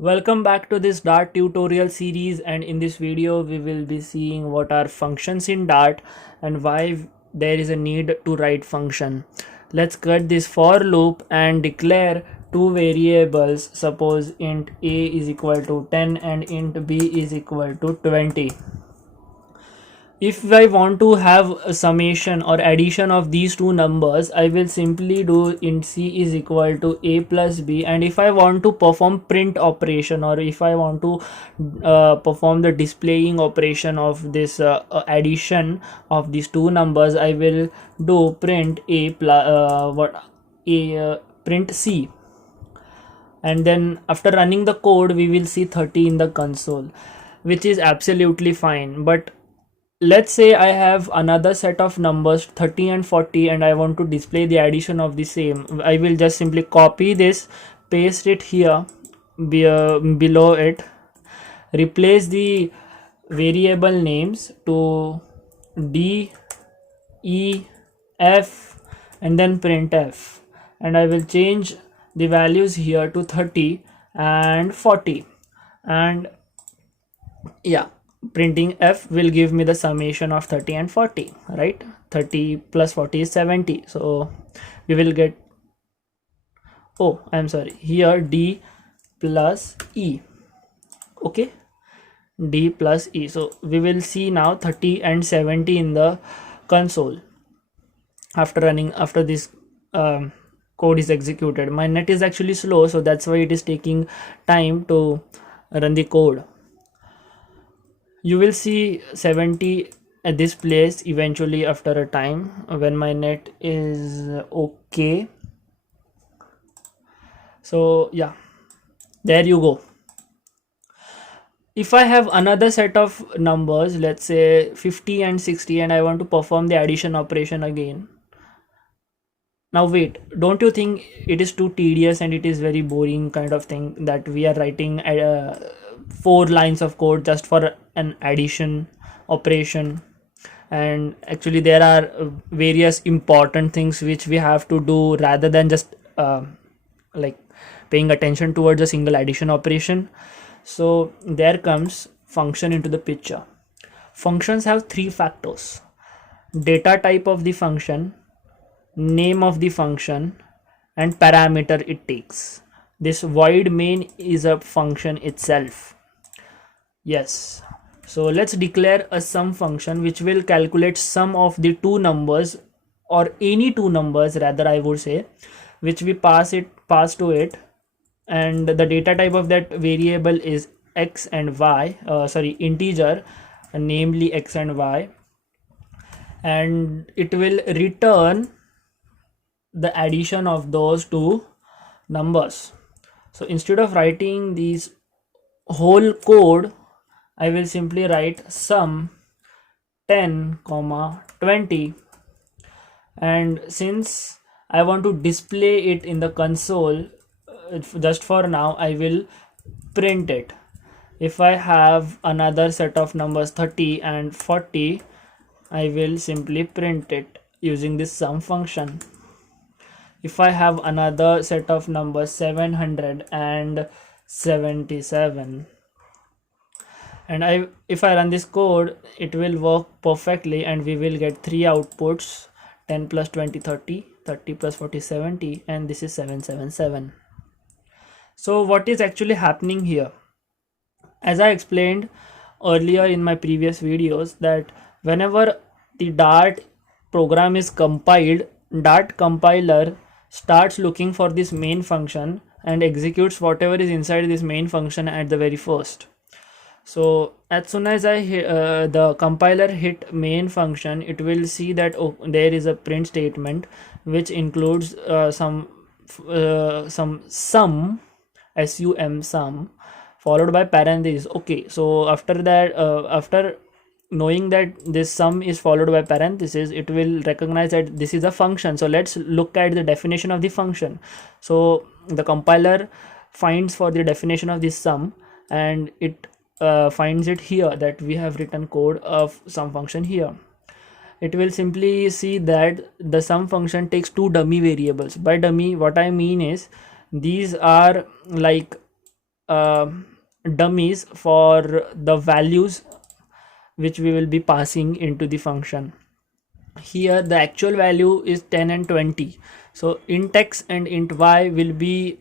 Welcome back to this Dart tutorial series, and in this video we will be seeing what are functions in Dart and why there is a need to write function. Let's cut this for loop and declare two variables. Suppose int a is equal to 10 and int b is equal to 20. If I want to have a summation or addition of these two numbers, I will simply do int c is equal to a plus b, and if I want to perform print operation, or if I want to perform the displaying operation of this addition of these two numbers, I will do print a plus print c, and then after running the code we will see 30 in the console, which is absolutely fine. But let's say I have another set of numbers 30 and 40 and I want to display the addition of the same. I will just simply copy this, paste it here below it, replace the variable names to d, e, f, and then printf, and I will change the values here to 30 and 40, and yeah, printing f will give me the summation of 30 and 40, right? 30 plus 40 is 70, so we will get, oh I'm sorry, here d plus e. Okay, d plus e. So we will see now 30 and 70 in the console after this code is executed. My net is actually slow, so that's why it is taking time to run the code. You will see 70 at this place eventually after a time when my net is okay. So yeah, there you go. If I have another set of numbers, let's say 50 and 60, and I want to perform the addition operation again. Now wait, don't you think it is too tedious and it is very boring kind of thing that we are writing 4 lines of code just for an addition operation? And actually there are various important things which we have to do rather than just like paying attention towards a single addition operation. So there comes function into the picture. Functions have 3 factors: data type of the function, name of the function, and parameter it takes. This void main is a function itself. Yes, so let's declare a sum function which will calculate sum of the two numbers, or any two numbers rather I would say, which we pass to it, and the data type of that variable is x and y, integer, namely x and y, and it will return the addition of those two numbers. So instead of writing these whole code, I will simply write sum 10 comma 20, and since I want to display it in the console, just for now I will print it. If I have another set of numbers 30 and 40, I will simply print it using this sum function. If I have another set of numbers 777, and if I run this code, it will work perfectly and we will get 3 outputs: 10 plus 20 30, 30 plus 40 70, and this is 777. So what is actually happening here? As I explained earlier in my previous videos, that whenever the Dart program is compiled, Dart compiler starts looking for this main function and executes whatever is inside this main function at the very first. So as soon as the compiler hit main function, it will see that, oh, there is a print statement which includes some sum, sum, followed by parentheses. Okay, so after that, after knowing that this sum is followed by parentheses, it will recognize that this is a function. So let's look at the definition of the function. So the compiler finds for the definition of this sum, and it finds it here, that we have written code of sum function here. It will simply see that the sum function takes 2 dummy variables. By dummy, what I mean is these are like dummies for the values which we will be passing into the function. Here the actual value is 10 and 20, so int x and int y will be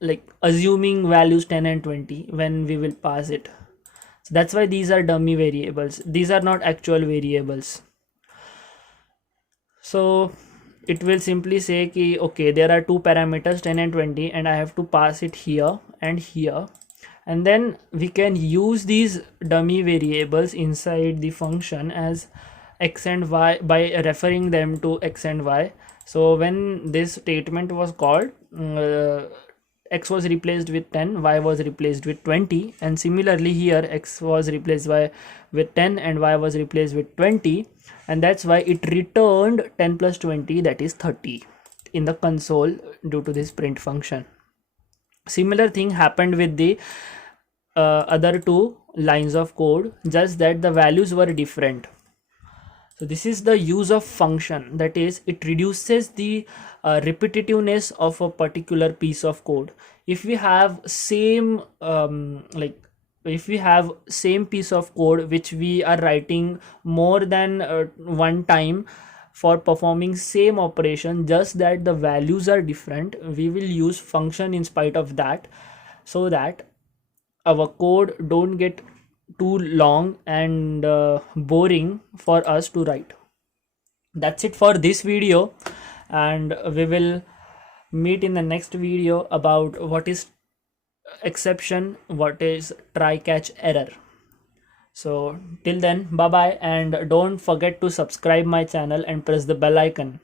like assuming values 10 and 20 when we will pass it. So that's why these are dummy variables, these are not actual variables. So it will simply say ki, okay, there are two parameters 10 and 20 and I have to pass it here and here, and then we can use these dummy variables inside the function as x and y by referring them to x and y. So when this statement was called, x was replaced with 10, y was replaced with 20, and similarly here x was replaced with 10 and y was replaced with 20, and that's why it returned 10 plus 20, that is 30 in the console due to this print function. Similar thing happened with the other two lines of code, just that the values were different. So this is the use of function, that is it reduces the repetitiveness of a particular piece of code. If we have same if we have same piece of code which we are writing more than one time for performing same operation, just that the values are different, we will use function in spite of that, so that our code don't get too long and boring for us to write. That's it for this video, and we will meet in the next video about what is exception, what is try catch error. So till then, bye bye, and don't forget to subscribe my channel and press the bell icon.